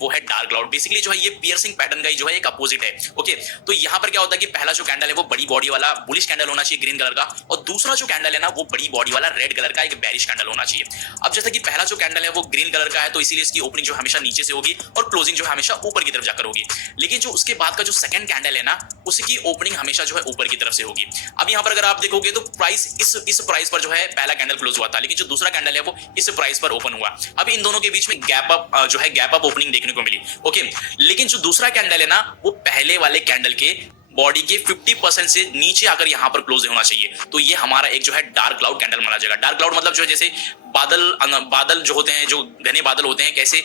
वो है dark cloud. Basically जो है ये पियर्सिंग पैटर्न का ही जो है एक अपोजिट है। ओके, तो यहाँ पर क्या होता है कि पहला जो कैंडल है वो बड़ी बॉडी वाला बुलिश कैंडल होना चाहिए ग्रीन कलर का, और दूसरा जो कैंडल है ना वो बड़ी बॉडी वाला रेड कलर का एक बेरिश कैंडल होना चाहिए। अब जैसा कि पहला जो कैंडल है वो ग्रीन कलर का है, तो इसीलिए इसकी ओपनिंग जो हमेशा नीचे से होगी और क्लोजिंग जो है हमेशा ऊपर की तरफ जाकर होगी। लेकिन जो उसके बाद का जो सेकंड कैंडल है ना उसकी ओपनिंग हमेशा जो है ऊपर की तरफ से होगी। अब यहाँ पर अगर आप देखोगे तो प्राइस इस प्राइस पर जो है पहला कैंडल क्लोज हुआ था, लेकिन जो दूसरा कैंडल है वो इस प्राइस पर ओपन हुआ। अब इन दोनों के बीच में गैप अप जो है गैप अप ओपनिंग देखने को मिली। ओके, लेकिन जो दूसरा कैंडल है ना वो पहले वाले कैंडल के बॉडी के 50% से नीचे आकर यहां पर क्लोज होना चाहिए। तो ये हमारा एक जो है डार्क क्लाउड कैंडल माना जाएगा। डार्क क्लाउड मतलब जो है जैसे बादल जो होते हैं, जो घने बादल होते हैं, कैसे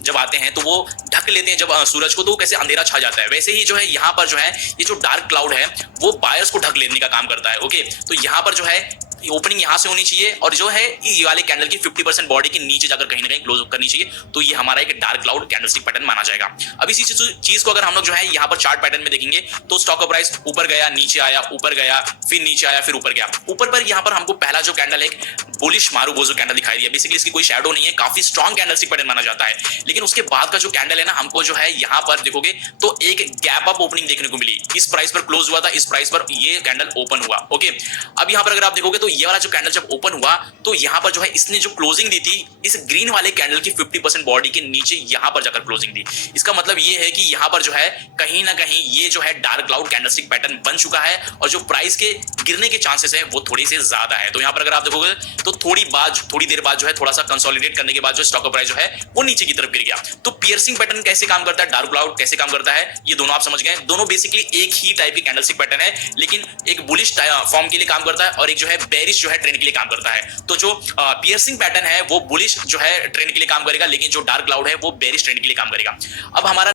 जब आते हैं तो वो ढक लेते हैं जब सूरज को, तो कैसे अंधेरा छा जाता है, वैसे ही जो है यहाँ पर जो है ये जो डार्क क्लाउड है वो बायर्स को ढक लेने का काम करता है। ओके, तो यहाँ पर जो है ओपनिंग यहां से होनी चाहिए और जो है ये वाले कैंडल की 50% बॉडी के नीचे जाकर कहीं ना कहीं क्लोज करनी चाहिए। तो ये हमारा एक डार्क क्लाउड कैंडलस्टिक पैटर्न माना जाएगा। अब इसी चीज को अगर हम लोग जो है यहाँ पर चार्ट पैटर्न में देखेंगे तो स्टॉक का प्राइस ऊपर गया, नीचे आया, ऊपर गया, फिर नीचे आया, फिर ऊपर गया। ऊपर पर यहाँ पर हमको पहला जो कैंडल एक बुलिश मारुबोजो कैंडल दिखाई दिया। बेसिकली इसकी कोई शैडो नहीं है, काफी स्ट्रॉन्ग कैंडलस्टिक पैटर्न माना जाता है। लेकिन उसके बाद का जो कैंडल है ना हमको जो है यहाँ पर देखोगे तो एक गैप अप ओपनिंग देखने को मिली। इस प्राइस पर क्लोज हुआ था, इस प्राइस पर ये कैंडल ओपन हुआ। ओके, अब यहाँ पर अगर आप देखोगे तो ये वाला जो कैंडल जब ओपन हुआ तो यहां पर जो है इसने जो क्लोजिंग दी थी इस ग्रीन वाले कैंडल की 50% बॉडी के नीचे यहां पर जाकर क्लोजिंग दी। इसका मतलब ये है कि यहां पर जो है कहीं ना कहीं ये जो है डार्क क्लाउड कैंडलस्टिक पैटर्न बन चुका है और जो प्राइस के गिरने के चांसेस है वो थोड़ी से ज्यादा है। तो यहां पर अगर आप देखोगे तो थोड़ी देर बाद जो है थोड़ा सा कंसोलिडेट करने के बाद जो स्टॉक प्राइस जो है वो नीचे की तरफ गिर गया। तो पियर्सिंग पैटर्न कैसे काम करता है, डार्क क्लाउड कैसे काम करता है, ये दोनों आप समझ गए। दोनों बेसिकली एक ही टाइप की कैंडलस्टिक पैटर्न है, लेकिन एक बुलिश फॉर्म के लिए काम करता है और एक जो है बेरिश जो है ट्रेंड के लिए काम करता है। तो जो पियर्सिंग पैटर्न है वो बुलिश जो है ट्रेंड के लिए काम करेगा, लेकिन जो डार्क क्लाउड है वो बेरिश ट्रेंड के लिए काम करेगा। अब हमारा